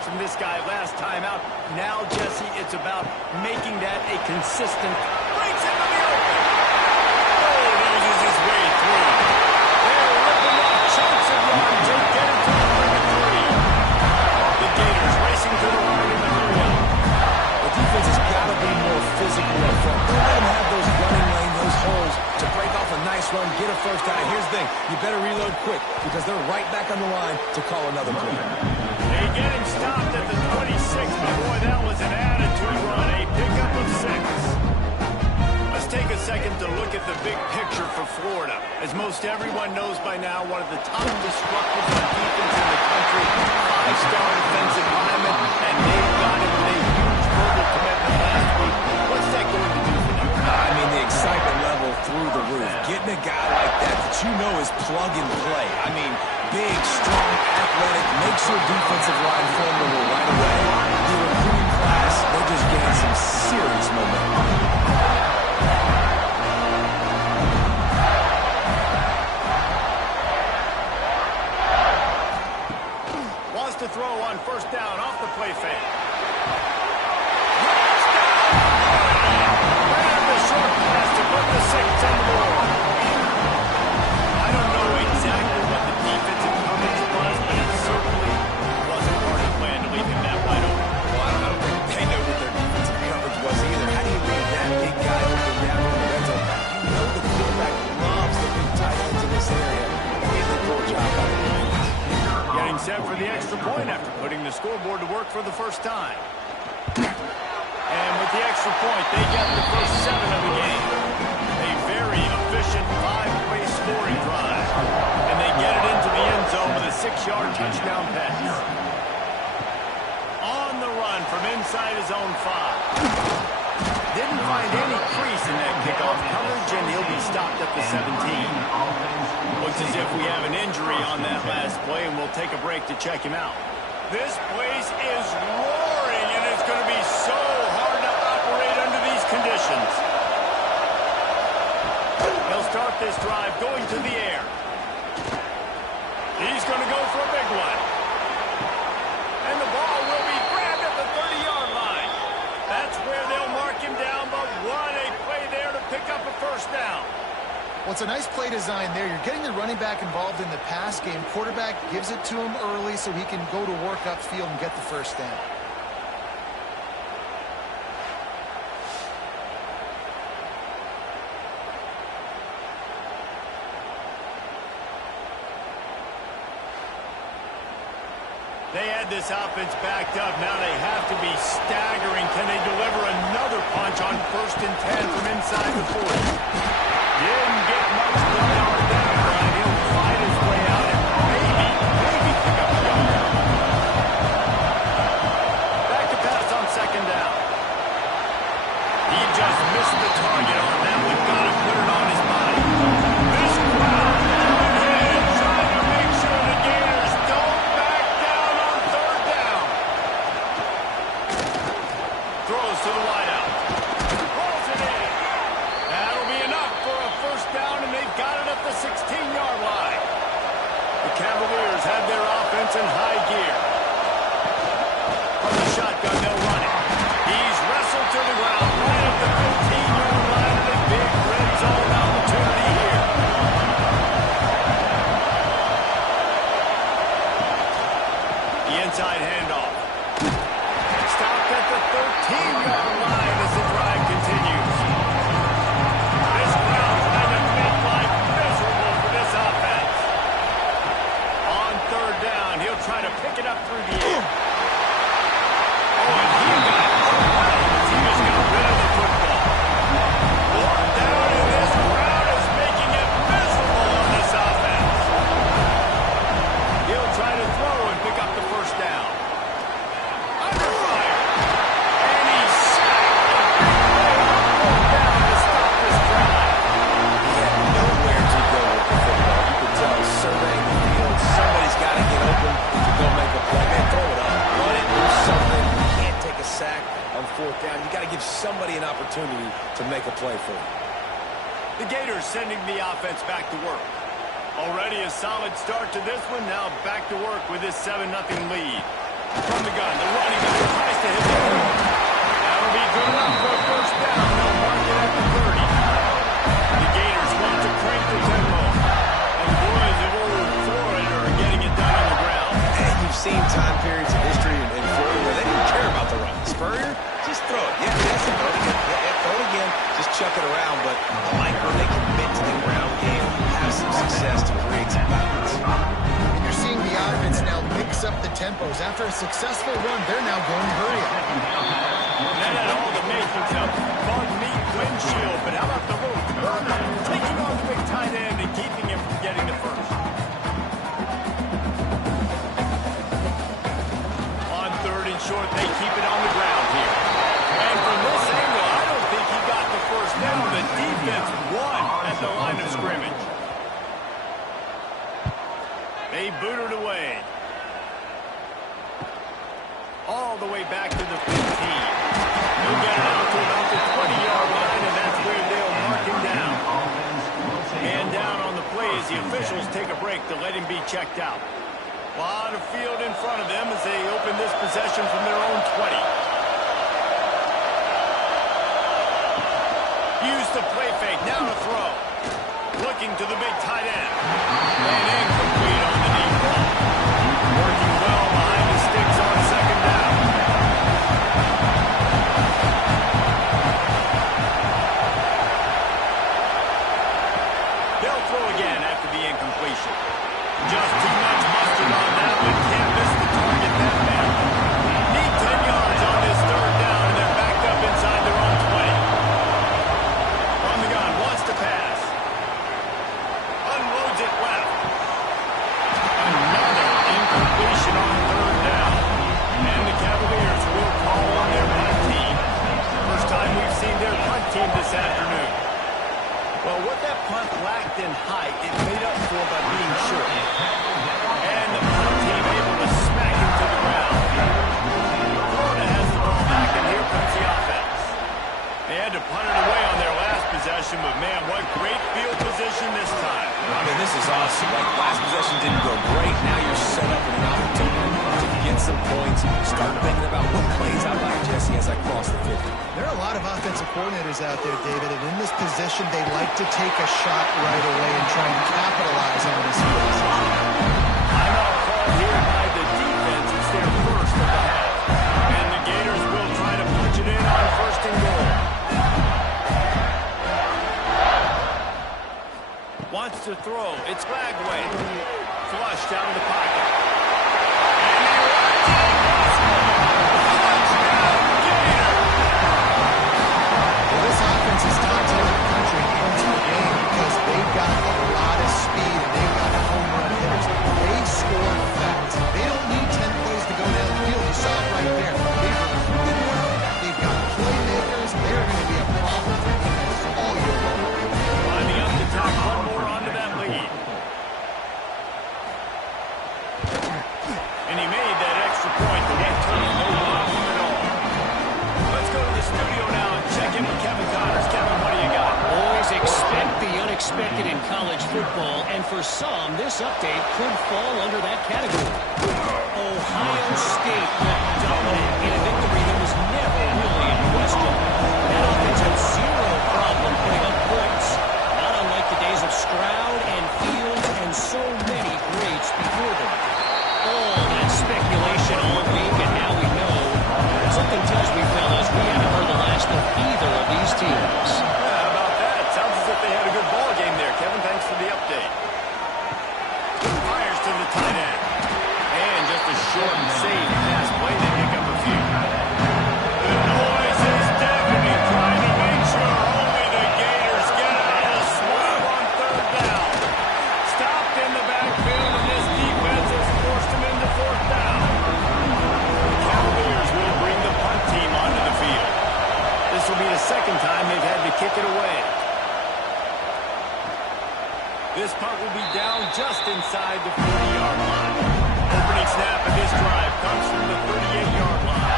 yards from this guy last time out. Now, Jesse, it's about making that a consistent... Breaks into the open! Oh, loses his way through. They're ripping off chunks of yards. They get it to the 33. The Gators racing to the line in the hurry-up. The defense has got to be more physical up front. Don't let them have those running lane, those holes to break off a nice run, get a first down. Here's the thing, you better reload quick because they're right back on the line to call another play. They get him stopped at the 26, but boy, that was an attitude run, a pickup of 6. Let's take a second to look at the big picture for Florida. As most everyone knows by now, one of the top disruptors on defense in the country, 5-star defensive lineman, and they've got him with a huge verbal commitment last week. What's that going to do for them? I mean, the excitement level through the roof. Getting a guy like that you know is plug and play. I mean, big, strong, athletic, makes your defensive line formidable right away. The recruiting class, they just gained some serious momentum. To throw on first down off the play fake. Ran the short pass to put the 6 on the board. I don't know exactly what the defensive coverage was, but it certainly wasn't part of the plan to leave him that wide open. Well, I don't think they know what their defensive coverage was either. How do you leave that big guy open down in the red zone? You know the quarterback loves the big tight ends in this area. He did a poor job by the defense. Getting set for the extra point after putting the scoreboard to work for the first time. And with the extra point, they get the first 7 of the game. A very efficient 5-play scoring drive. And they get it into the end zone with a 6-yard touchdown pass. On the run from inside his own 5. Didn't find any crease in that kickoff coverage, and he'll be stopped at the 17. Looks as if we have an injury on that last play, and we'll take a break to check him out. This place is roaring, and it's going to be so hard to operate under these conditions. He'll start this drive going to the air. He's going to go for a big one. And the ball will be grabbed at the 30-yard line. That's where they'll mark him down, but what a play there to pick up a first down. Well, it's a nice play design there. You're getting the running back involved in the pass game. Quarterback gives it to him early so he can go to work upfield and get the first down. They had this offense backed up. Now they have to be staggering. Can they deliver another punch on 1st and 10 from inside the 40? Didn't get much play on that drive. He'll fight his way out and maybe pick up a yard. Back to pass on 2nd down. He just missed the target on that one. Got to put it on his body. This crowd coming in and trying to make sure the Gators don't back down on 3rd down. Throws to the wideout. Rolls it in. That'll be enough for a first down, and they've got it at the 16-yard line. The Cavaliers have their offense in high gear. From the shotgun, they'll run it. He's wrestled to the ground right at the 15-yard line, and a big red zone opportunity here. The inside handoff. Stopped at the 13-yard line as the drive continues. This crowd's going to make life miserable for this offense. On 3rd down, he'll try to pick it up through the air. Oh, and he got it. He just got rid of the football. 4th down, and this crowd is making it miserable on this offense. He'll try to throw and pick up the first down. Under fire. And he's sacked. A big play on 4th down to stop this drive. He had nowhere to go with the football. You could tell surveying the field. Somebody's got to get open to go make a play. Man, throw it up. Run it. Do something. You can't take a sack on 4th down. You got to give somebody an opportunity to make a play for you. The Gators sending the offense back to work. Already a solid start to this one. Now back to work with this 7-0 lead. From the gun, the running back tries to hit the ball. That'll be good enough for a first down. They'll mark it at the 30. The Gators want to crank the tempo. And the boys of old Florida are getting it done on the ground. And you've seen time periods in history in Florida where they didn't care about the run. Spurrier, just throw it. Yeah, that's it. Throw it again. Yeah, throw it again. Just chuck it around. But I like when they commit to the ground game, have some success to create some balance. And you're seeing the offense now mix up the tempos. After a successful run, they're now going hurry up. That had all the makings of fun meat windshield, but how about the road? Taking on the big tight end and keeping him from getting the first. On third and short, they keep it on the ground here. And from this angle, I don't think he got the first down. The defense won at the line of scrimmage. They boot it away. All the way back to the 15. He'll get it out to about the 20-yard line, and that's where they'll mark him down. And down on the play as the officials take a break to let him be checked out. A lot of field in front of them as they open this possession from their own 20. Used to play fake, now to throw. Looking to the big tight end. And incomplete on the deep ball. Working well behind the sticks on second down. They'll throw again after the incompletion. Just too much mustard on that one. Can't miss the target that bad. Need 10 yards on this third down, and they're backed up inside their own 20. On the gun, wants to pass. Unloads it left. Another incompletion on third down. And the Cavaliers will call on their punt team. First time we've seen their punt team this afternoon. Well, what that punt lacked in height, it made up for by being short. And the punt team able to smack him to the ground. Florida has the ball back, and here comes the offense. They had to punt it away on their last possession, but man, what great field position this time. I mean, this is awesome. Like, last possession didn't go great. Now you're set up with an opportunity to get some points. Start thinking about what plays I like, Jesse, as I cross the 50. There are a lot of offensive coordinators out there, David, and in this position, they like to take a shot right away and try and capitalize on this field position. Timeout called here by the defense. It's their first of the half. And the Gators will try to punch it in on first and goal. Wants to throw. It's Lagway. Flushed out of the pocket. And he runs it. Touchdown, Gator! Well, this offense is top 10 in the country in points per game because they've got a lot of speed and they've got home run hitters. They score fast. They don't need 10 plays to go down the field. You saw it right there. They've recruited well. They've got playmakers. They're going to be a problem for defense all year long. Climbing up the top, one more onto that lead. And he made that extra point. The net total, no problem at all. Let's go to the studio now and check in with Kevin Connors. Kevin, what do you got? Always expect the unexpected in college football, and for some, this update could fall under that category. Ohio State looked dominant in a victory that was never really in question. That offense had zero problem putting up points, not unlike the days of Stroud and Fields and so many greats before them. All that speculation all week, and now we know. Something tells me, fellas, we haven't heard the last of either of these teams. How about that? Sounds as if they had a good ball game there. Kevin, thanks for the update. Fires to the tight end. And just a short and safe pass play to pick up a few. The noise is deafening, trying to make sure only the Gators get it on a swab on third down. Stopped in the backfield, and this defense has forced him into fourth down. The Cavaliers will bring the punt team onto the field. This will be the second time they've had to kick it away. This punt will be down just inside the 40-yard line. Opening snap of this drive comes from the 38-yard line.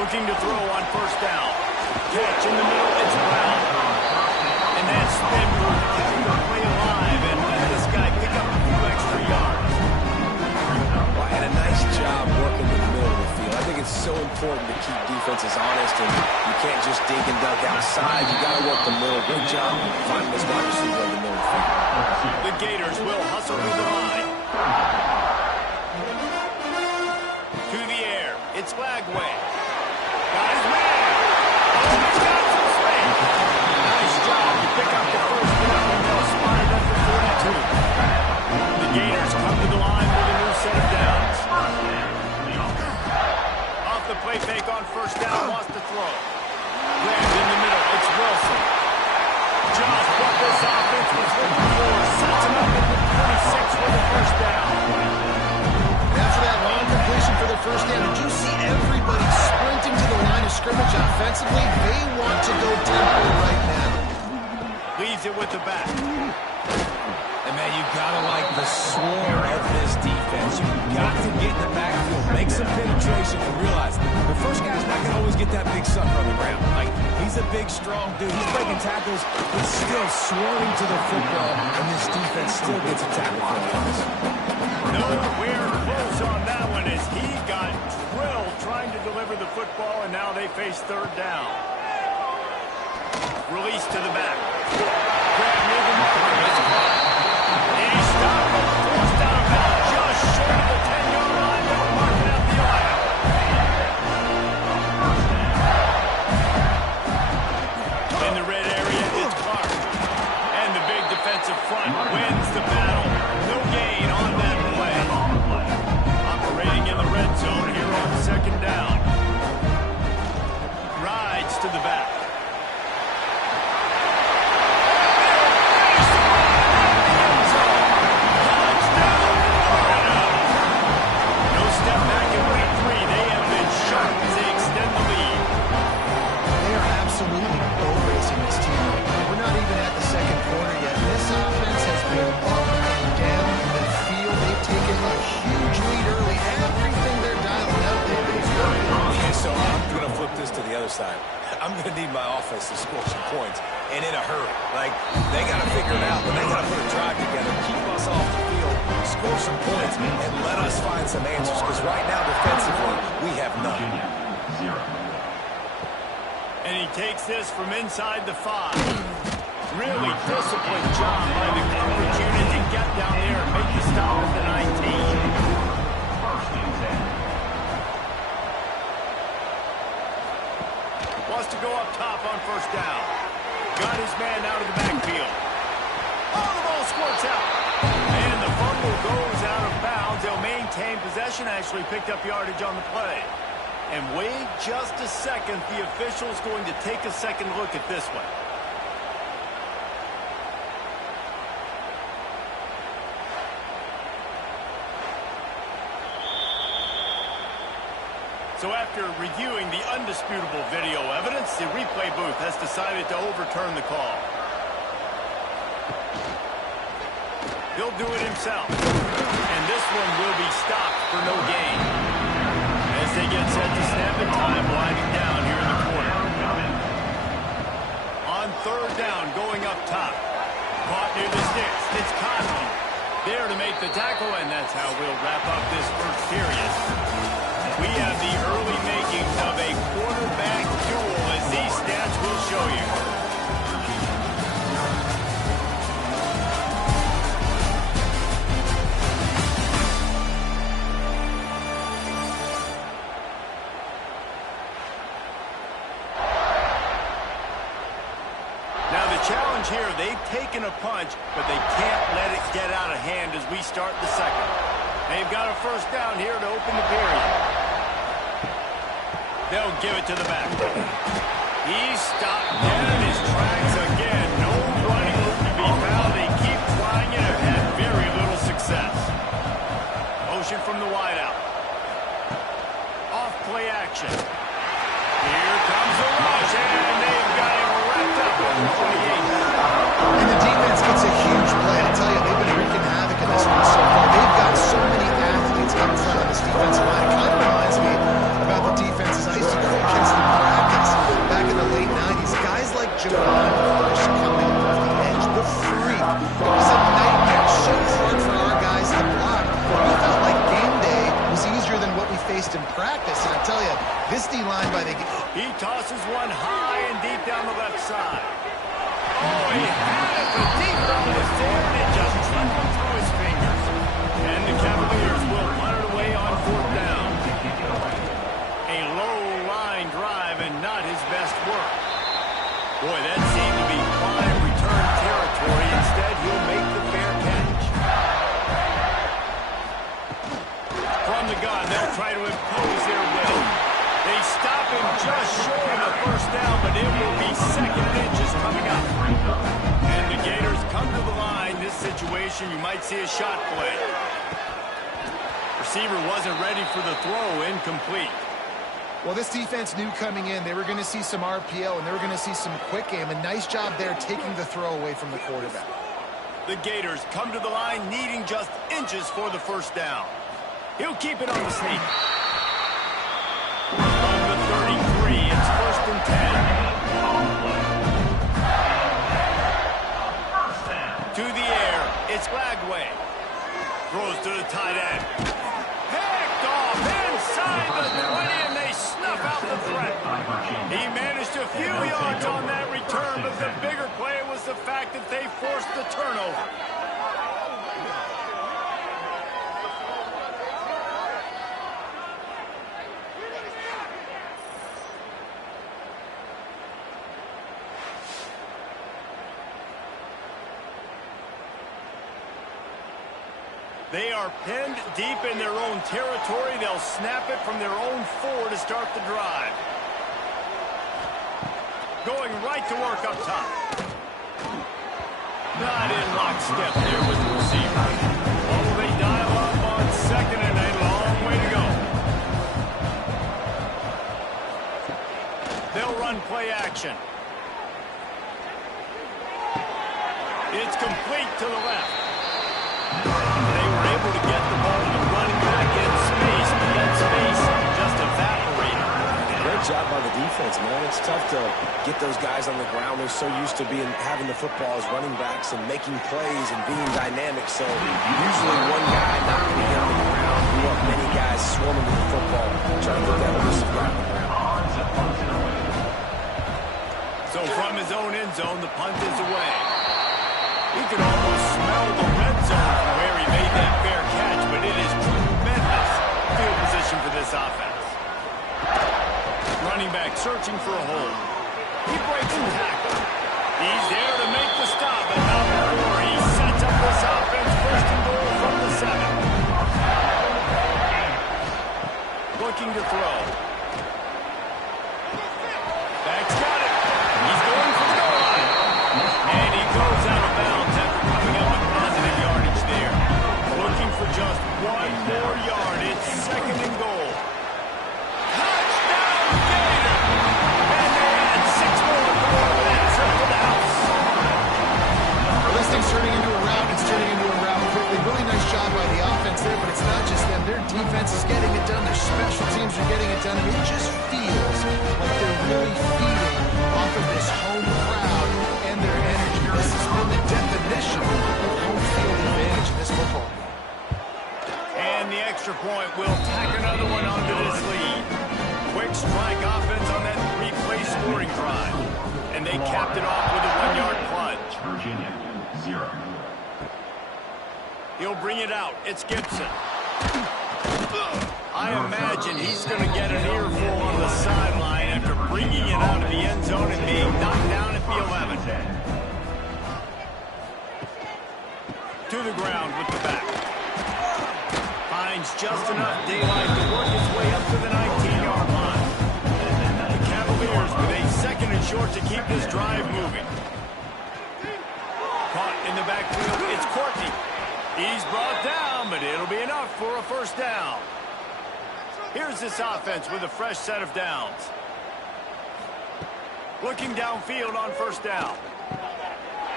Looking to throw on first down. Catch in the middle, it's Brown. And that spin move kept the play alive and let this guy pick up a few extra yards. important to keep defenses honest, and you can't just dig and dunk outside. You got to work the middle. Great job finding this wide receiver in the middle of the field. The Gators will hustle to the line. To the air. It's Flagway. Got his man. Oh, he's got some space. Nice job to pick up the first down, and they'll spot it at the 42. The Gators come to the line with a new set of downs. Off the play fake on first down, lost the throw. Grabbed in the middle, it's Wilson. Just what this offense was looking for. Sets him up at the 26 for the first down. After that long completion for the first down, did you see everybody sprinting to the line of scrimmage offensively? They want to go tempo right now. Leaves it with the back. And, man, you got to like the swarm of this defense. You've got to get in the backfield, make some penetration, and realize the first guy's not going to always get that big sucker on the ground. Like, he's a big, strong dude. He's breaking tackles, but still swarming to the football, and this defense still gets a tackle for a loss. Nowhere close on that one as he got drilled trying to deliver the football, and now they face third down. Release to the back. Grab near the marker. It's caught. And he stopped and forced out of bounds just short of the 10-yard line. They'll mark it at the aisle. In the red area, it's Clark. And the big defensive front wins the battle. No gain on that play. Operating in the red zone here on second down. Rides to the back. Side. I'm going to need my offense to score some points, and in a hurry. Like, they got to figure it out, but they got to put a drive together, keep us off the field, score some points, and let us find some answers, because right now, defensively, we have none. And he takes this from inside the 5. Really disciplined job by the coverage unit to get down there and make the stop at the 19. Wants to go up top on first down. Got his man out of the backfield. Oh, the ball squirts out. And the fumble goes out of bounds. They'll maintain possession. Actually picked up yardage on the play. And wait just a second. The official's going to take a second look at this one. So after reviewing the undisputable video evidence, the replay booth has decided to overturn the call. He'll do it himself. And this one will be stopped for no gain. As they get set to snap it, time winding down here in the corner. On third down, going up top. Caught near the sticks. It's Cosby there to make the tackle, and that's how we'll wrap up this first period. We have the early makings of a quarterback duel, as these stats will show you. Now the challenge here, they've taken a punch, but they can't let it get out of hand as we start the second. They've got a first down here to open the period. They'll give it to the back. He's stopped dead in his tracks again. No running room to be found. They keep trying it and have had very little success. Motion from the wideout. Off play action. Here comes the rush, and they've got him wrapped up at the 28. And the defense gets a huge play. I'll tell you, they've been wreaking havoc in this one so far. They've got so many athletes up front on this defensive line. It kind of reminds me about the defenses I used to go against in practice back in the late 90s. Guys like Javon Bush coming off the edge, the freak. It was a nightmare. So hard for our guys to block. We felt like game day was easier than what we faced faced in practice. And I tell you, this D-line by the... He tosses one high and deep down the left side. Oh, he had it, but deep down was there, and it just trickled through his fingers. And the Cavaliers will punt it away on 4th down. A low-line drive and not his best work. Boy, that seemed to be prime return territory. Instead, he'll make the fair catch. From the gun, they'll try to impose their will. They stop him just short of the 1st down, but it will be 2nd and inches coming up. And the Gators come to the line. This situation, you might see a shot play. Receiver wasn't ready for the throw, incomplete. Well, this defense knew coming in they were going to see some RPO and they were going to see some quick game. A nice job there taking the throw away from the quarterback. The Gators come to the line needing just inches for the 1st down. He'll keep it on the sneak. From the 33, it's 1st and 10. To the air, it's Lagway. Throws to the tight end. Picked off inside the 20, and they snuff out the threat. He managed a few yards on that return, but the bigger play was the fact that they forced the turnover. They are pinned deep in their own territory. They'll snap it from their own 4 to start the drive. Going right to work up top. Not in lockstep there with the receiver. Oh, they dial up on 2nd and a long way to go. They'll run play action. It's complete to the left. They were able to get the ball to the running back in space, but that space just evaporated. Great job by the defense, man. It's tough to get those guys on the ground. They're so used to having the football as running backs and making plays and being dynamic. So usually one guy not going to get on the ground. You want many guys swarming with the football, trying to get that elusive guy on the ground. So from his own end zone, the punt is away. You can almost smell the red zone from where he made that fair catch, but it is tremendous field position for this offense. Running back searching for a hole. He breaks the tackle. He's there to make the stop, and not before he sets up this offense 1st and goal from the 7. Looking to throw. Back's got it. He's going for the goal line. And he goes out of bounds after coming up with positive yardage there. Looking for just 1 more yard. It's 2nd and goal. Touchdown, Gator! And they add 6 more to go over that trip to the house. Well, this thing's turning into a rout. It's turning into a rout quickly. Really nice job by the offense there, but it's not just them. Their defense is getting it done. Their special teams are getting it done. I mean, it just feels like they're really feeding off of this home crowd and their energy. This has been the definition of home field advantage in this football game. And the extra point will tack another one onto this lead. Quick strike offense on that 3-play scoring drive. And they capped it off with a 1-yard plunge. Virginia, 0. He'll bring it out. It's Gibson. I imagine he's going to get an earful on the sideline after bringing it out of the end zone and being knocked down at the 11. To the ground with the back. Finds just enough daylight to work his way up to the 19-yard line. The Cavaliers with a 2nd and short to keep this drive moving. Caught in the backfield, it's Courtney. He's brought down, but it'll be enough for a 1st down. Here's this offense with a fresh set of downs. Looking downfield on 1st down.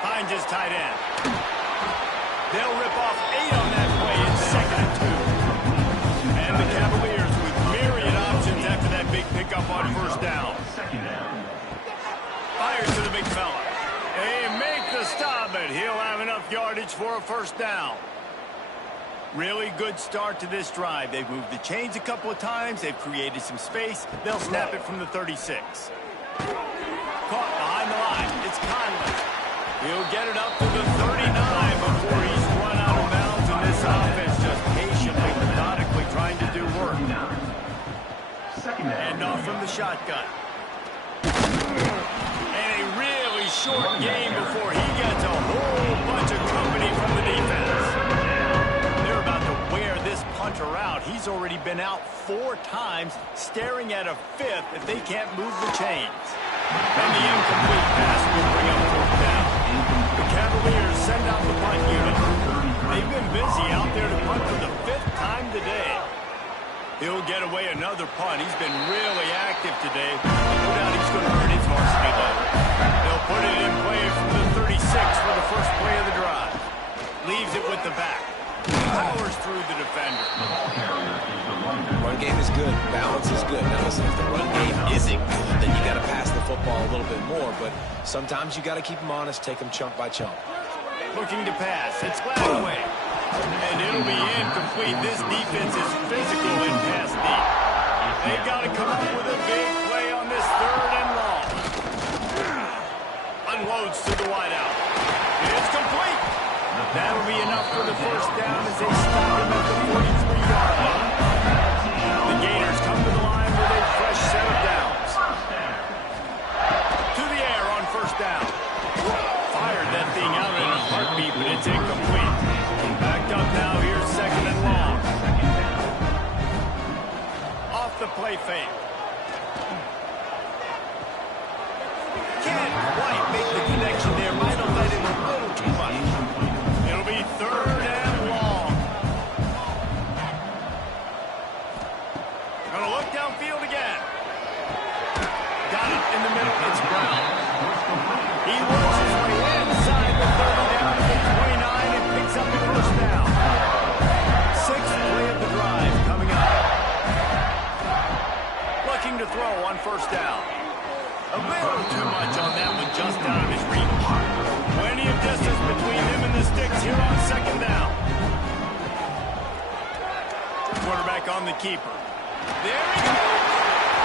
Finds his tight end. They'll rip off 8 on that play in 2nd and 2. And the Cavaliers with myriad options after that big pickup on 1st down. Fires to the big fella. They make the stop, but he'll have enough yardage for a 1st down. Really good start to this drive. They've moved the chains a couple of times. They've created some space. They'll snap it from the 36. Caught behind the line. It's Conley. He'll get it up to the 39 before he's run out of bounds, and this offense just patiently, methodically trying to do work. And off from the shotgun. And a really short game before he gets a whole bunch of company from the defense. They're about to wear this punter out. He's already been out 4 times, staring at a 5th if they can't move the chains. And the incomplete pass will bring up 4th down. The Cavaliers send out the punt unit. They've been busy out there to punt for the 5th time today. He'll get away another punt. He's been really active today. No doubt he's going to earn his varsity letter. They'll put it in play from the 36 for the first play of the drive. Leaves it with the back. Powers through the defender. Run game is good. Balance is good. Now listen, if the run game isn't good, then you got to pass the football a little bit more. But sometimes you got to keep them honest, take them chunk by chunk. Looking to pass. It's Gladway. And it'll be incomplete. This defense is physical and pass deep. They've got to come up with a big play on this 3rd and long. Unloads to the wideout. It's complete. That'll be enough for the first down as they stop him at the 43-yard line. The Gators come to the line with a fresh set of downs. To the air on first down. Fired that thing out in a heartbeat, but it's incomplete. Backed up now, here's 2nd and long. Off the play fake. Can't quite make the connection there. Might have let him a little too much. It'll be 3rd and long. Gonna look downfield again. Got it in the middle. It's Brown. He works his way inside the 30 down to the 29 and picks up the first down. 6th play of the drive coming up. Looking to throw on first down. A little too much on that one, just out of his reach. Plenty of distance between him and the sticks here on 2nd down. Quarterback on the keeper. There he goes.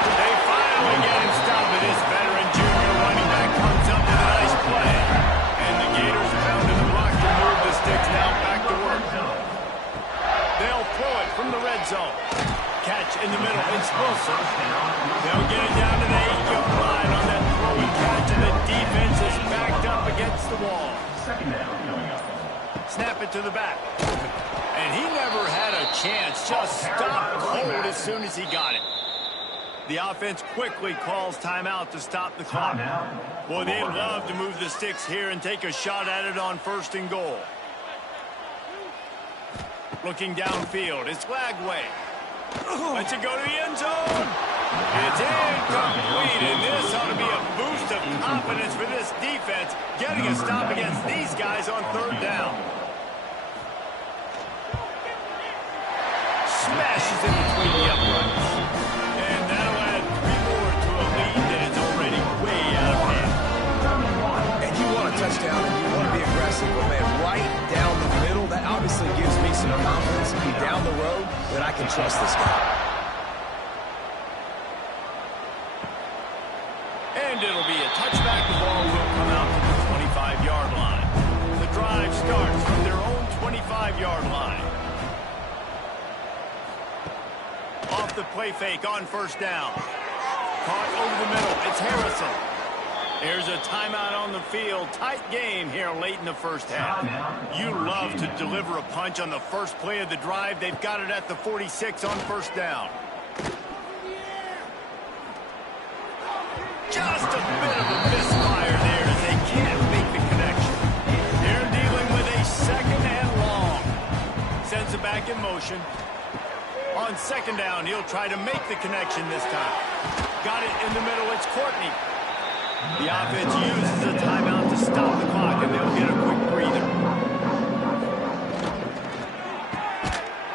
They finally get him stopped, but this veteran junior running back comes up with a nice play. And the Gators pounding the block to move the sticks now back to work. They'll throw it from the red zone. Catch in the middle. It's Wilson. They'll get it down to the 8-yard line on that throw and catch, and the defense is backed up against the wall. Snap it to the back. And he never had a chance. Just stopped cold as soon as he got it. The offense quickly calls timeout to stop the clock. Boy, they'd love to move the sticks here and take a shot at it on 1st and goal. Looking downfield, it's Lagway. Lets it go to the end zone. It's incomplete, and this ought to be a boost of confidence for this defense, getting a stop against these guys on 3rd down. Smashes in between the uprights. And that'll add 3 more to a lead that is already way out of hand. And you want a touchdown, and you want to be aggressive, but man, right down the middle, that obviously gives me some confidence down the road that I can trust this guy. And it'll be a touchback. The ball will come out to the 25-yard line. The drive starts from their own 25-yard line. Off the play fake on first down. Caught over the middle. It's Harrison. There's a timeout on the field. Tight game here late in the first half. You love to deliver a punch on the first play of the drive. They've got it at the 46 on first down. Just a bit of a misfire there as they can't make the connection. They're dealing with a 2nd and long. Sends it back in motion. On 2nd down, he'll try to make the connection this time. Got it in the middle. It's Courtney. The offense uses a timeout to stop the clock, and they'll get a quick breather.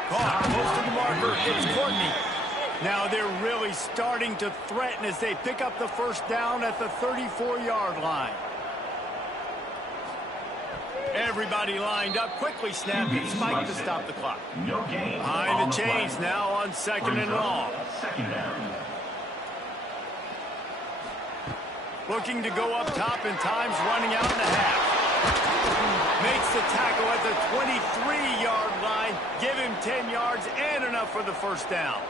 Caught close to the marker. It's Courtney. Now they're really starting to threaten as they pick up the first down at the 34-yard line. Everybody lined up, quickly snapped and spiked to stop the clock. Behind the chains now on 2nd and long. Looking to go up top, and time's running out in the half. Makes the tackle at the 23-yard line. Give him 10 yards and enough for the first down.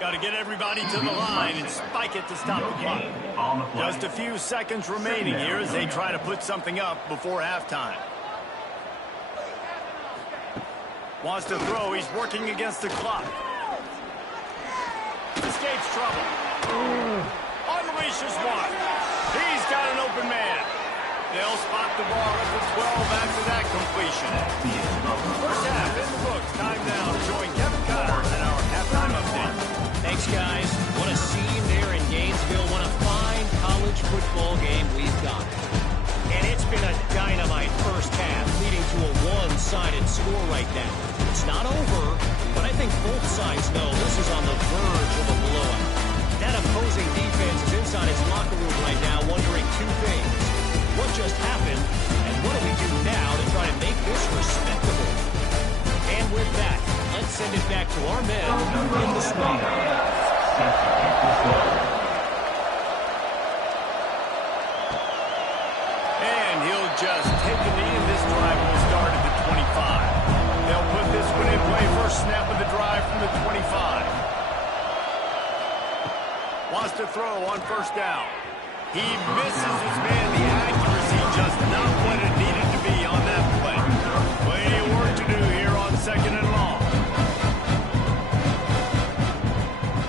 Got to get everybody to the line and spike it to stop the clock. Just a few seconds remaining here as they try to put something up before halftime. Wants to throw. He's working against the clock. Escapes trouble. Unleashes one. He's got an open man. They'll spot the ball at the 12 after that completion. First half in the books. Time now to join Kevin Connors in our halftime update. Thanks, guys. What a scene there in Gainesville. What a fine college football game we've got. And it's been a dynamite first half, leading to a one-sided score right now. It's not over, but I think both sides know this is on the verge of a blowout. That opposing defense is inside its locker room right now wondering two things. What just happened, and what do we do now to try to make this respectable? And with that, let's send it back to our men in the swamp. And he'll just take a knee, and this drive will start at the 25. They'll put this one in play. First snap of the drive from the 25. Wants to throw on first down. He misses his man. The accuracy just not what it needed to be on that play. Plenty of work to do here on 2nd and long.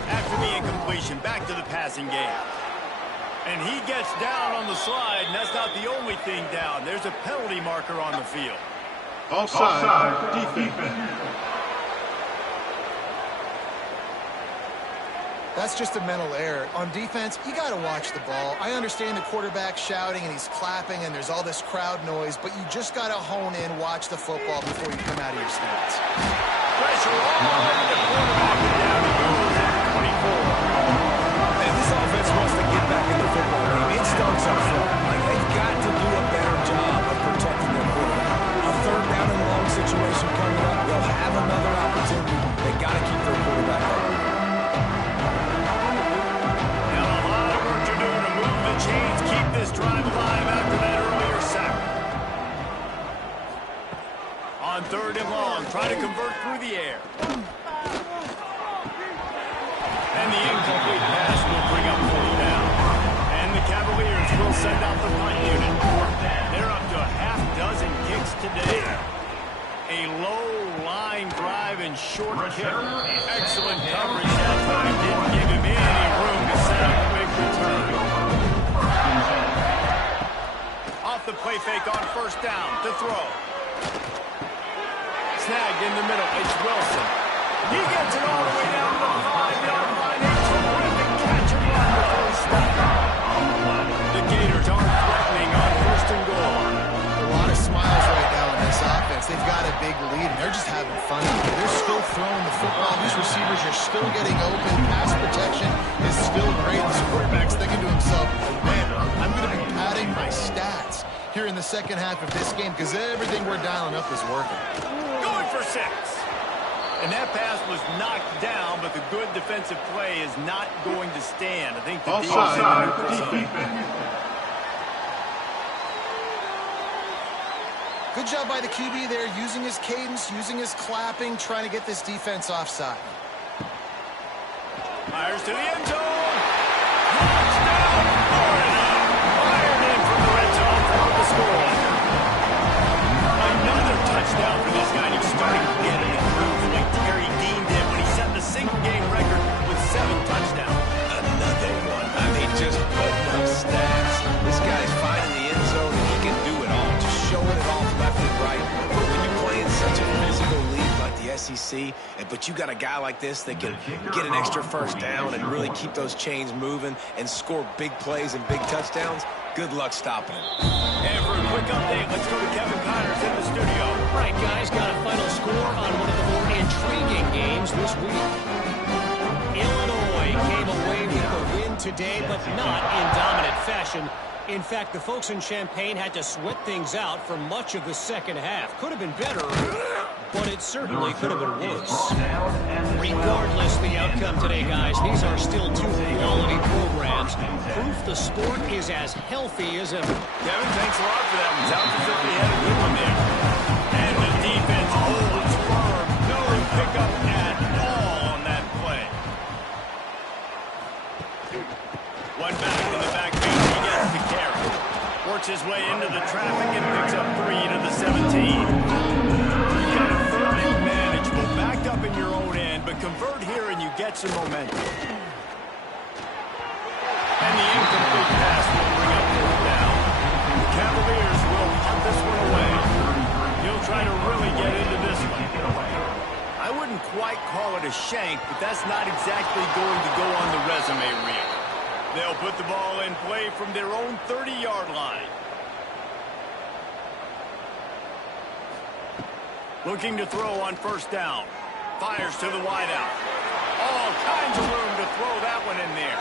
After the incompletion, back to the passing game. And he gets down on the slide, and that's not the only thing down. There's a penalty marker on the field. Offside, defense. That's just a mental error. On defense, you got to watch the ball. I understand the quarterback shouting and he's clapping and there's all this crowd noise, but you just got to hone in, watch the football before you come out of your stance. Pressure all over the quarterback, and down he goes at 24. And this offense wants to get back in the football game. It starts up front. Like, they've got to do a better job of protecting their quarterback. A third down and long situation coming up. They'll have another opportunity. They got to keep their quarterback up. Chains keep this drive alive after that earlier sack. On 3rd and long, try to convert through the air. And the incomplete pass will bring up 4th down. And the Cavaliers will send out the punt unit. They're up to a half-dozen kicks today. A low line drive and short kick. Excellent coverage that time. Didn't give him any room to set up a big return. Off the play fake on first down to throw. Snagged in the middle. It's Wilson. He gets it all the way down to the 5-yard line. A terrific catch and run before he stopped. The Gators aren't threatening on 1st and goal. A lot of smiles right now in this offense. They've got a big lead, and they're just having fun. They're still throwing the football. These receivers are still getting open. Pass protection is still great. This quarterback's thinking to himself, man, I'm going to be padding my stats here in the second half of this game because everything we're dialing up is working. Going for 6. And that pass was knocked down, but the good defensive play is not going to stand. I think the Offside, Good job by the QB there, using his cadence, using his clapping, trying to get this defense offside. Fires to the end zone. Touchdown, Florida. Fired in from the red zone for the score. Another touchdown for this guy. He's starting to get in the groove like Terry Dean did when he set the single-game record with 7 touchdowns. Another one. I mean, just putting up stats. This guy's finding the end zone, and he can do it all. Just showing it off left and right. But when you're playing such a physical league like the SEC, but you got a guy like this that can get an extra first down and really keep those chains moving and score big plays and big touchdowns, good luck stopping him. And for a quick update, let's go to Kevin Connors in the studio. All right, guys, got a final score on one of the more intriguing games this week. Illinois came away with the win today, but not in dominant fashion. In fact, the folks in Champaign had to sweat things out for much of the second half. Could have been better, but it certainly could have been worse. Regardless the outcome today, guys, these are still two quality programs. Proof the sport is as healthy as ever. Kevin, thanks a lot for that. It sounds as if they had a good one there. And the defense holds firm. No pickup at all on that play. One back in the backfield. He gets the carry. Works his way into the traffic and picks up 3 to the 17. You've got a third and manageable. Backed up in your own end, but convert here and you get some momentum. And the incomplete pass will bring up fourth down. The Cavaliers will punt this one away. He'll try to really get into this one. I wouldn't quite call it a shank, but that's not exactly going to go on the resume reel. They'll put the ball in play from their own 30-yard line. Looking to throw on first down. Fires to the wideout. All kinds of room to throw that one in there.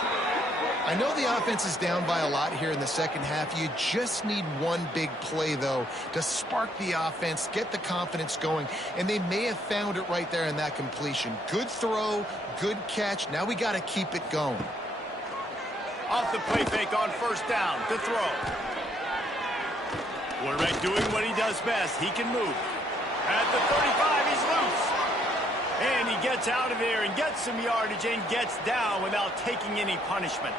I know the offense is down by a lot here in the second half. You just need one big play, though, to spark the offense, get the confidence going, and they may have found it right there in that completion. Good throw, good catch. Now we got to keep it going. Off the play fake on first down to throw. Quarterback doing what he does best. He can move. At the 35, he's loose. And he gets out of there and gets some yardage and gets down without taking any punishment.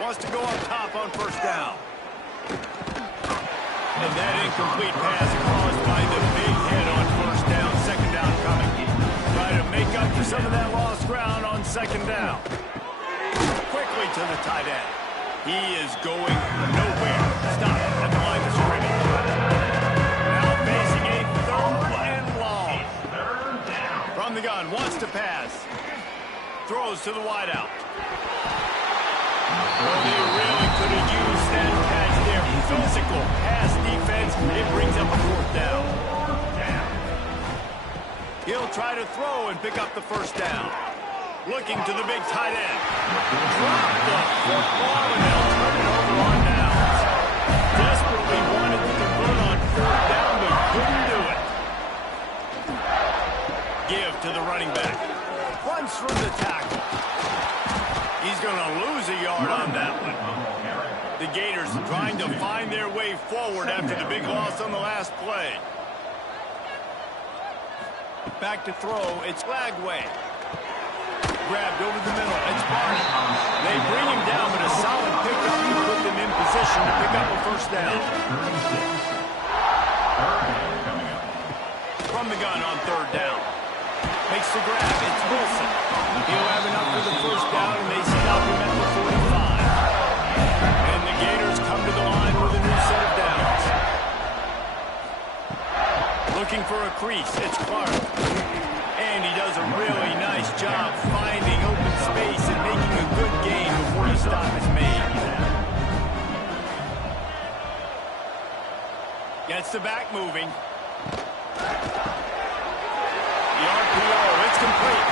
Wants to go up top on first down. And that incomplete pass caused by the big hit on first down. Second down coming. Try to make up for some of that lost ground on second down. Quickly to the tight end. He is going nowhere. Stop at the line of scrimmage. Now facing a third and long. From the gun, wants to pass. Throws to the wideout. Well, they really could have used that catch there. Physical pass defense. It brings up a fourth down. He'll try to throw and pick up the first down. Looking to the big tight end. Drop the football and they'll turn it over on downs. Desperately wanted to convert on fourth down, but couldn't do it. Give to the running back. Runs through the tackle. He's going to lose a yard on that one. The Gators trying to find their way forward after the big loss on the last play. Back to throw. It's Lagway. Grabbed over the middle. It's Barney. They bring him down, but a solid pickup to put them in position to pick up a first down. From the gun on third down. Makes the grab. It's Wilson. He'll have enough for the first down, and they stop him at the 45. And the Gators come to the line with a new set of downs. Looking for a crease. It's Clark. And he does a really nice job finding open space and making a good gain before the stop is made. Gets the back moving. The RPO, it's complete.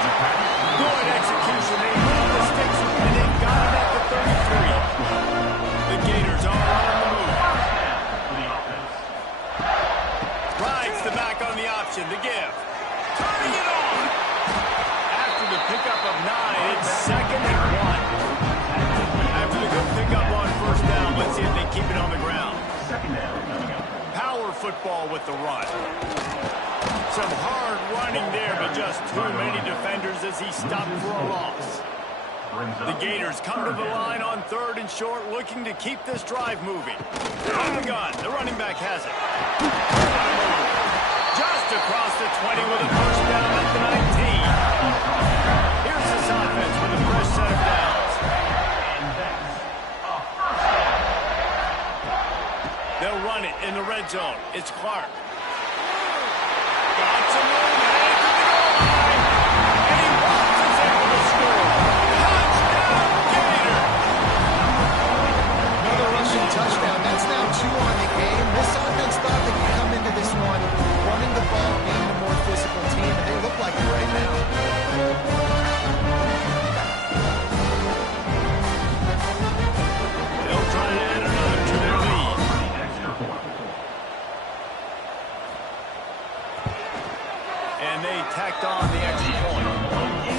Good execution. They move the sticks and they've got it at the 33. The Gators are on the move. Rides the back on the option. The give. Turning it on. After the pickup of 9, it's second and 1. After the good pickup on first down, let's see if they keep it on the ground. Power football with the run. Some hard running there, but just too many defenders as he stopped for a loss. The Gators come to the line on third and short, looking to keep this drive moving. On the gun, the running back has it. Just across the 20 with a first down at the 19. Here's this offense with a fresh set of downs. They'll run it in the red zone. It's Clark. Got some room headed to the goal line. And he walks us able to score. Touchdown, Gator! Another rushing touchdown. That's now 2 on the game. This offense thought they could come into this one running the ball, being the more physical team, and they look like tacked on the extra point.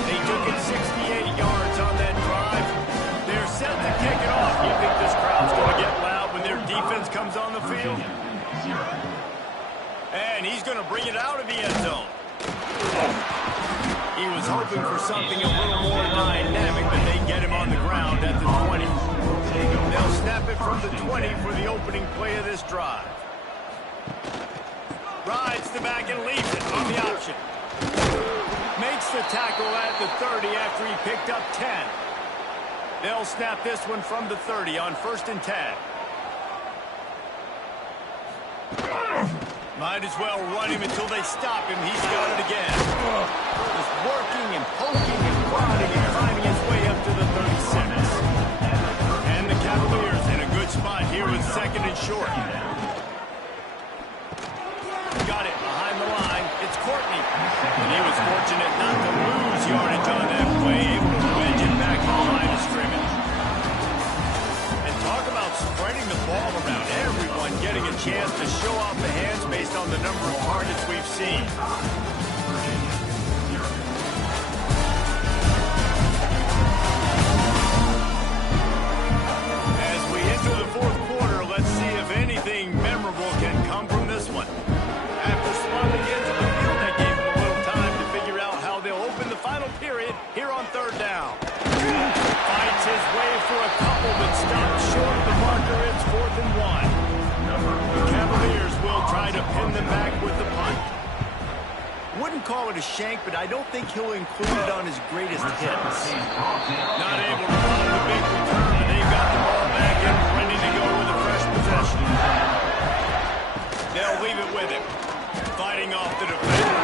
They took it 68 yards on that drive. They're set to kick it off. You think this crowd's going to get loud when their defense comes on the field? And he's going to bring it out of the end zone. He was hoping for something a little more dynamic, but they get him on the ground at the 20. They'll snap it from the 20 for the opening play of this drive. Rides the back and leaves it on the option. Makes the tackle at the 30 after he picked up 10. They'll snap this one from the 30 on 1st and 10. Might as well run him until they stop him. He's got it again. Just working and poking and prodding and climbing his way up to the 36. And the Cavaliers in a good spot here with 2nd and short. Got it behind the line. It's Courtney. And he was fortunate not to lose yardage on that play, able to wedge it back to the line of scrimmage. And talk about spreading the ball around. Everyone getting a chance to show off the hands based on the number of targets we've seen. As we enter the 4th quarter, let's see if anything memorable can come from this one. After sliding into the field, that gave them a little time to figure out how they'll open the final period here on 3rd down. Fights his way for a couple, but stops short of the marker. It's 4th and 1. The Cavaliers will try to pin them back with the punt. Wouldn't call it a shank, but I don't think he'll include it on his greatest hits. Not able to run the big return, but they've got the ball back and ready to go with a fresh possession. They'll leave it with him. Fighting off the defender.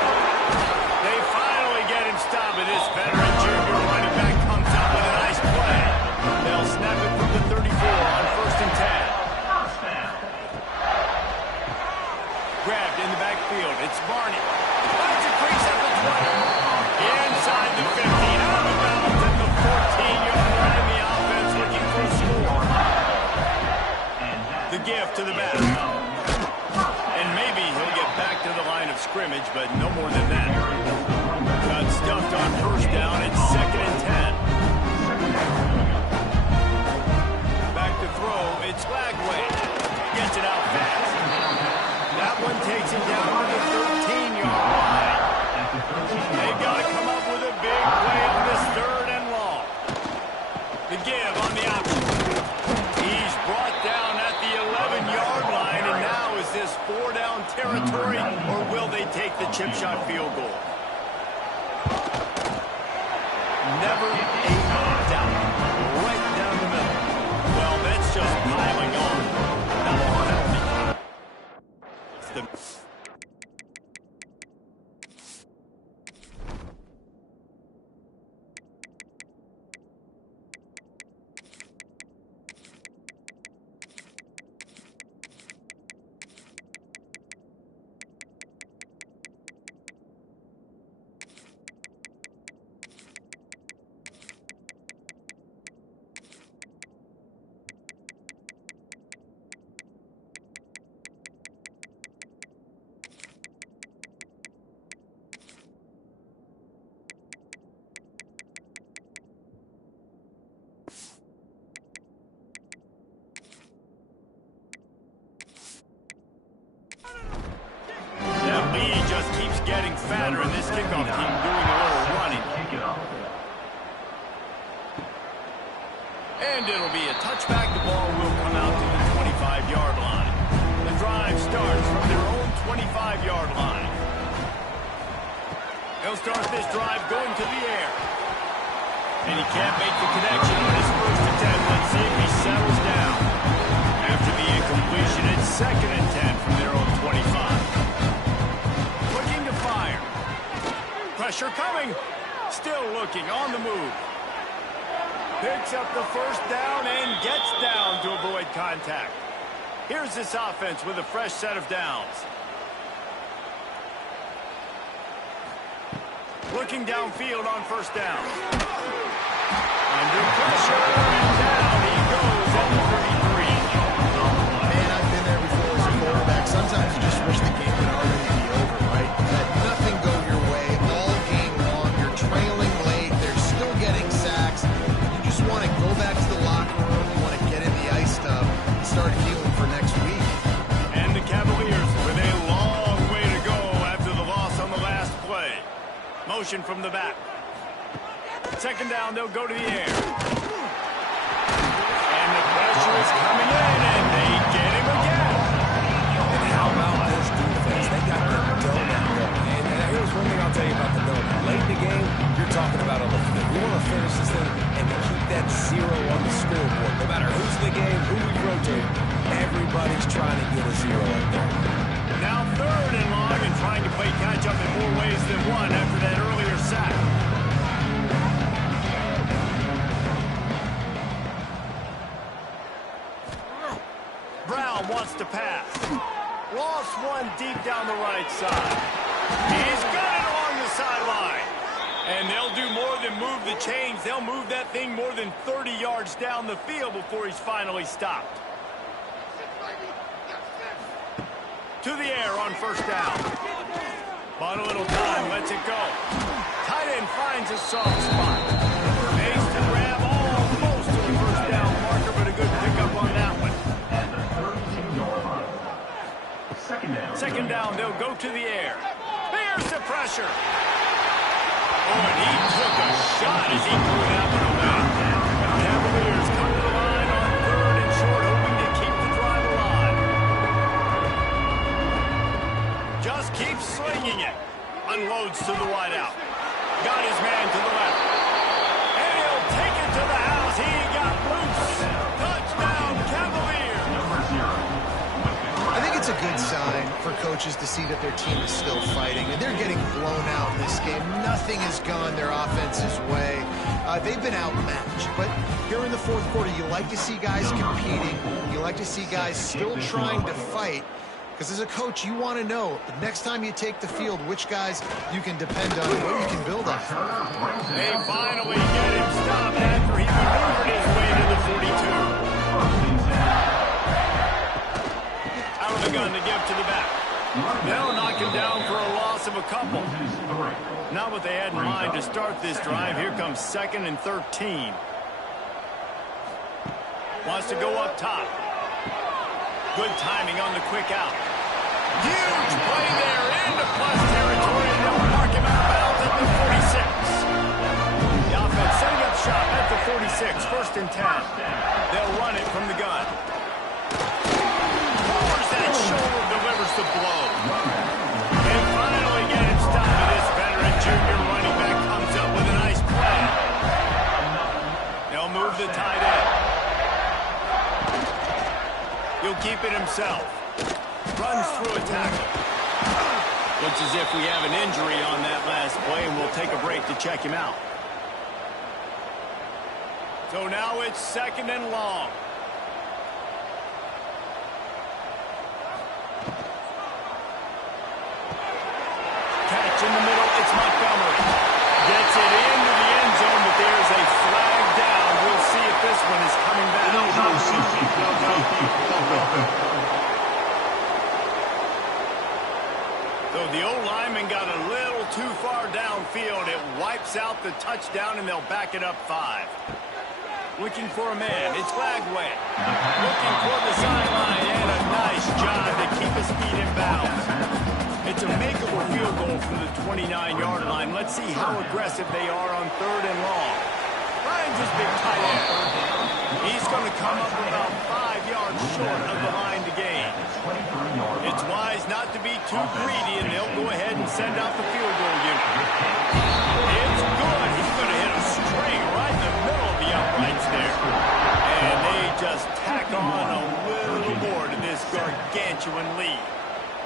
They finally get him stopped, and this veteran junior running back comes out with a nice play. They'll snap it from the 34 on 1st and 10. Grabbed in the backfield. It's Barney. Finds a crease at the 20. Inside the 50. Out of bounds at the 14-yard line. The offense looking for a score. The give to the back. And maybe he'll get back to the line of scrimmage, but no more than that. Got stuffed on 1st down. It's 2nd and 10. Back to throw. It's Lagway. Gets it out fast. That one takes him down to the 13-yard line. They've got to come up with a big play on this 3rd and long. The give on the option. He's brought down at the 11-yard line, and now is this 4-down territory, or will they take the chip shot field goal? Never a doubt. Right down the middle. Well, that's just piling on. Not a penalty. Getting fatter in this kickoff team, doing a little running. And it'll be a touchback. The ball will come out to the 25-yard line. The drive starts from their own 25-yard line. They'll start this drive going to the air. And he can't make the connection on his first attempt. Let's see if he settles down. After the incompletion, it's 2nd and 10 from their own 25. Fire. Pressure coming. Still looking on the move. Picks up the 1st down and gets down to avoid contact. Here's this offense with a fresh set of downs. Looking downfield on 1st down. Under pressure and down he goes at the 33. Man, I've been there before as a quarterback. Sometimes you just wish the game would already be over, right? Let nothing go your way all motion from the back. Second down, they'll go to the air. And the pressure is coming in, and they get him again. And how about this defense? They got the donut going. And here's one thing I'll tell you about the donut. Late in the game, you're talking about on the field. We want to finish this thing and to keep that 0 on the scoreboard. No matter who's in the game, who we rotate, everybody's trying to get a 0 up there. Now third and long and trying to play catch-up in more ways than one after that earlier sack. Brown wants to pass. Lost one deep down the right side. He's got it along the sideline. And they'll do more than move the chains. They'll move that thing more than 30 yards down the field before he's finally stopped. To the air on first down. Bought a little time, lets it go. Tight end finds a soft spot. Makes the grab almost to the first down marker, but a good pickup on that one. Second down, they'll go to the air. There's the pressure. Oh, and he took a shot as he threw that one away. Cavaliers come to the line on third and short, hoping to keep the drive alive. Just keeps slinging it. Unloads to the wideout. Got his man to the left. And he'll take it to the house. He got loose. Touchdown, Cavaliers. I think it's a good sign for coaches to see that their team is still fighting, and they're getting blown out in this game. Nothing has gone their offense's way. They've been outmatched, but here in the fourth quarter, you like to see guys competing. You like to see guys still trying to fight, because as a coach, you want to know the next time you take the field which guys you can depend on and what you can build on. They finally get him stopped after he maneuvered his way to the 42. Out of the gun to give to the back. They'll knock him down for a loss of a couple. Not what they had in mind to start this drive. Here comes 2nd and 13. Wants to go up top. Good timing on the quick out. Huge play there into plus territory, and they'll mark him out of bounds at the 46. The offense setting up shop at the 46, 1st and 10. They'll run it from the gun. Pours that shoulder, delivers the blow. They finally get him stopped. This veteran junior running back comes up with a nice play. They'll move the tight end. He'll keep it himself. Runs through a tackle. Looks as if we have an injury on that last play, and we'll take a break to check him out. So now it's 2nd and long. Catch in the middle, it's Montgomery. Gets it into the end zone, but there's a flag down. We'll see if this one is coming back. So the old lineman got a little too far downfield. It wipes out the touchdown, and they'll back it up 5. Looking for a man. It's Lagway. Looking for the sideline, and a nice job to keep his feet in bounds. It's a makeable field goal from the 29-yard line. Let's see how aggressive they are on 3rd and long. Ryan's his big tight end. He's going to come up about 5 yards short of the line to gain. It's wise not to be too greedy, and they'll go ahead and send out the field goal unit. It's good. He's going to hit a string right in the middle of the uprights there. And they just tack on a little more to this gargantuan lead.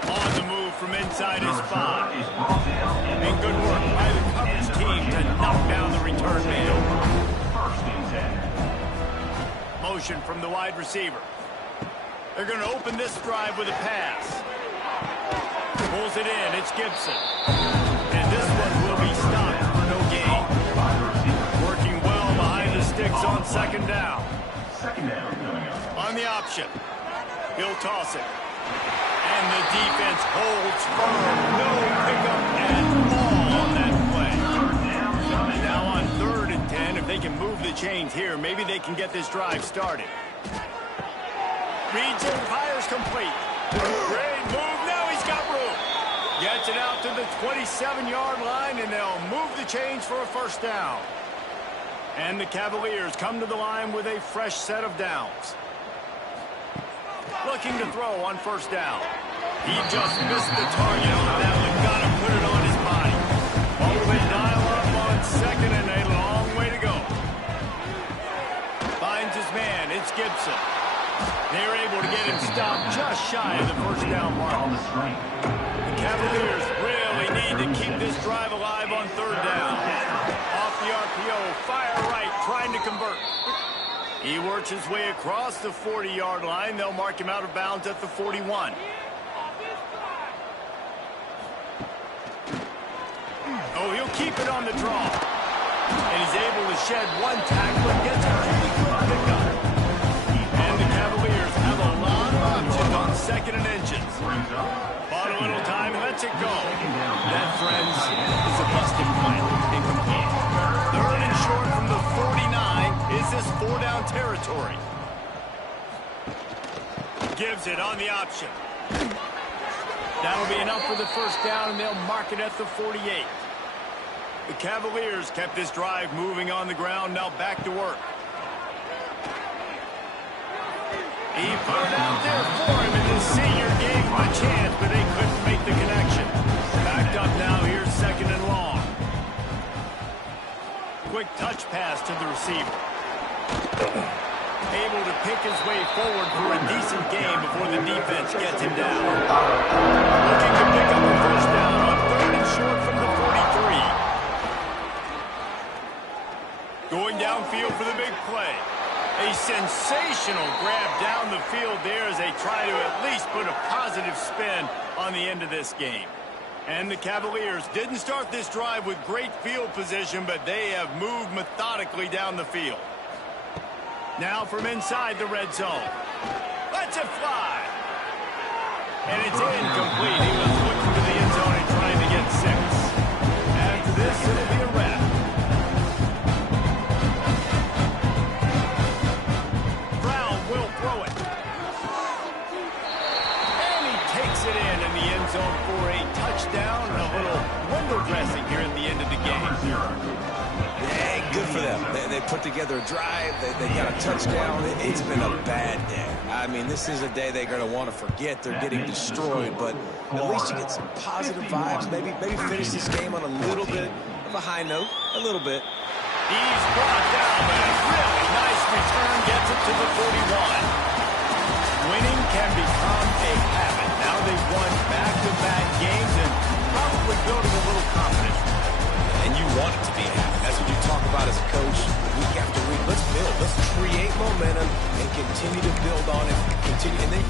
On the move from inside his 5. And good work by the coverage team to knock down the return man. Motion from the wide receiver. They're going to open this drive with a pass. Pulls it in. It's Gibson. And this one will be stopped for no gain. Working well behind the sticks on 2nd down. On the option. He'll toss it. And the defense holds firm. No pickup at all on that play. And now on 3rd and 10, if they can move the chains here, maybe they can get this drive started. Reads and fires complete. Great move. Now he's got room. Gets it out to the 27-yard line, and they'll move the chains for a first down. And the Cavaliers come to the line with a fresh set of downs. Looking to throw on first down. He just missed the target on that one. Got to put it on his body. Oh, they dial up on second and a long way to go. Finds his man. It's Gibson. They're able to get him stopped just shy of the first down mark. The Cavaliers really need to keep this drive alive on third down. Off the RPO, fire right, trying to convert. He works his way across the 40-yard line. They'll mark him out of bounds at the 41. Oh, he'll keep it on the draw. And he's able to shed one tackle and gets a pretty good pickup. And the Cavaliers have a lot of options on second and inches. Bought a little time and lets it go. That, friends, is a busted play. Incomplete. Third and short from the 49. Is this four-down territory? Gives it on the option. That'll be enough for the first down, and they'll mark it at the 48. The Cavaliers kept this drive moving on the ground, now back to work. He put it out there for him, and the senior gave him a chance, but they couldn't make the connection. Backed up now, here's second and long. Quick touch pass to the receiver. Able to pick his way forward for a decent game before the defense gets him down. Looking to pick up a first down on third and short from the 43. Going downfield for the big play. A sensational grab down the field there as they try to at least put a positive spin on the end of this game. And the Cavaliers didn't start this drive with great field position, but they have moved methodically down the field. Now from inside the red zone. Lets it fly. And it's incomplete. He was looking to the end zone and trying to get 6. After this, it'll be a wrap. Brown will throw it. And he takes it in the end zone for a touchdown and a little window dressing here at the end of the game. Hey, good for them. They put together a drive. They got a touchdown. It's been a bad day. I mean, this is a day they're going to want to forget. They're getting destroyed, but at least you get some positive vibes. Maybe finish this game on a little bit of a high note. A little bit. He's brought down, but a really nice return gets it to the 41. Winning can become a habit. Now they've won back-to-back games and probably building a little confidence. And you want it to be a habit. That's what you talk about as a coach week after week. Let's build. Let's create momentum and continue to build on it. And then